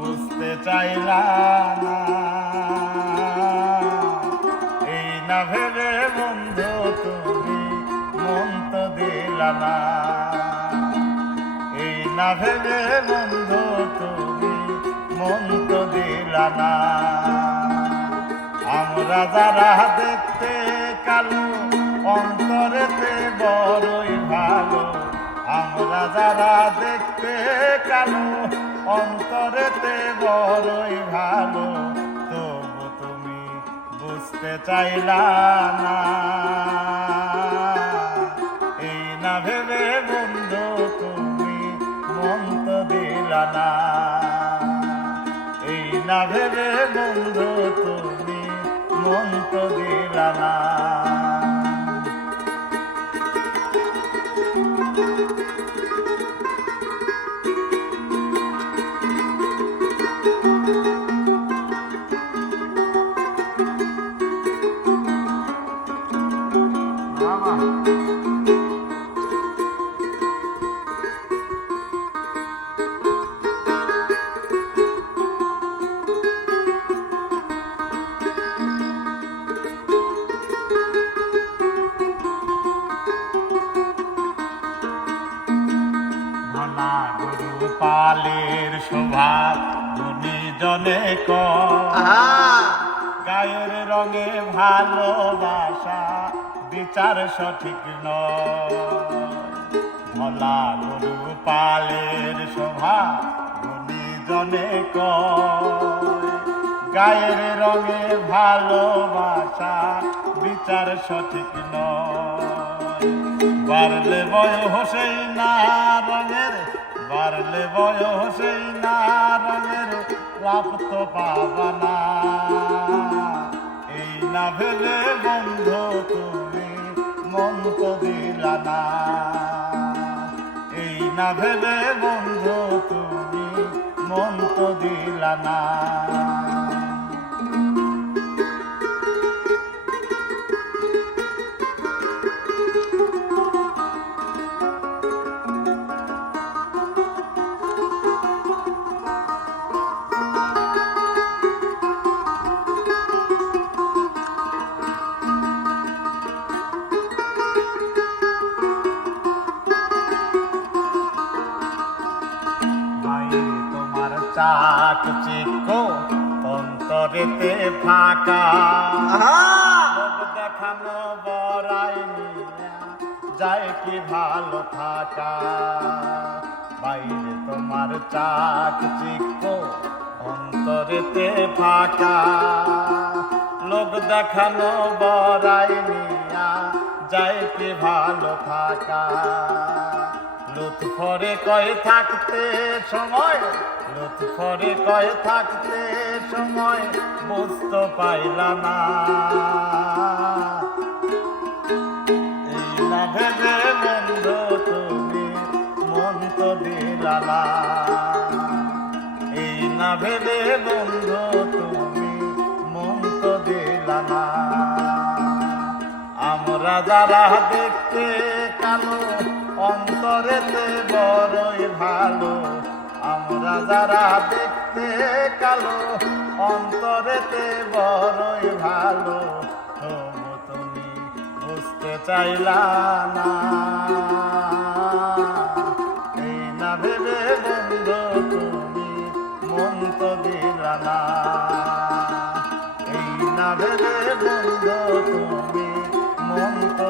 বুঝতে চাইলা না। এই না ভেবে বন্ধু তুমি মন তো দিলা না। এই না ভেবে বন্ধু তুমি মন তো দিলা না। আমরা যারা দেখতে কালো অন্তরেতে বড়ই ভালো। আমরা যারা দেখতে কালো অন্তরেতে বড়ই ভালো। তবু তুমি বুঝতে চাইলা না। এই না ভেবে বন্ধু তুমি মন তো দিলা না। এই না ভেবে বন্ধু তুমি মন তো দিলা না। গুরু পালের শোভা গুণী জনে গায়ের রঙে ভালোবাসা বিচার সঠিক নলা। গুরু পালের শোভা গুণী জনে গায়ের রঙে ভালোবাসা বিচার সঠিক নয়। বাড়লে বয়সেই না রঙের, বাড়লে বয়সেই না রঙের লাভ তো পাবা না। এই না ভেবে বন্ধু তুমি মন তো দিলা না। এই না ভেবে বন্ধু তুমি মন তো দিলা না। চাক চিকো অন্তরেতে ফাঁকা দেখানো বড়াই নিয়া যায় কি ভালো থাকা। বাইরে তোমার চাক চিকো অন্তরেতে ফাঁকা লোক দেখানো বড়াই নিয়া যায় কি ভালো থাকা। লুৎফরে কয়ে থাকতে সময়, লুৎফরে কয়ে থাকতে সময় বুঝতে পাইলা না। এই না ভেবে বন্ধু তুমি মন তো দিলা না। এই না ভেবে বন্ধু তুমি মন তো দিলা না। আমরা যারা দেখতে কালো অন্তরেতে বড়ই ভালো। আমরা যারা দেখতে কালো অন্তরেতে বড়ই ভালো। তবু তুমি বুঝতে চাইলা না। এই না ভেবে বন্ধু তুমি মন তো দিলা না। এই না ভেবে বন্ধু তুমি মন তো